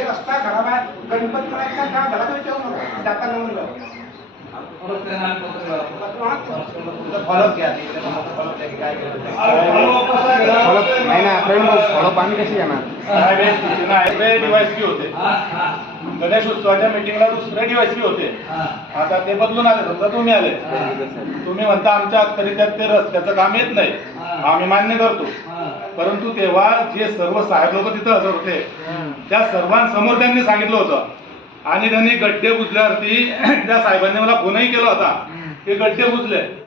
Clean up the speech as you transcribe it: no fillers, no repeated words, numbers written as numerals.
रस्ता खराब आहे, गणपती करायचा का घरात विचारू नका जाताना म्हणलं फॉलोअप घ्या नाही ना प्रवीण भाऊ फॉलोअप आम्ही कशी येणार डिवाइस होते गणेश उत्सवाच्या मीटिंगला दुसरे डिवाइस होते आता ते बदलून आले समजा तुम्ही आले तुम्ही म्हणता आमच्या अखत्यारीत ते रस्त्याचं काम येत नाही आम्ही मान्य करतो परंतु तेव्हा जे सर्व साहेब लोक तिथं हजर होते त्या सर्वांसमोर त्यांनी सांगितलं होतं आणि त्यांनी गड्डे बुजल्यावरती त्या साहेबांनी मला फोनही केला होता की गड्डे बुजले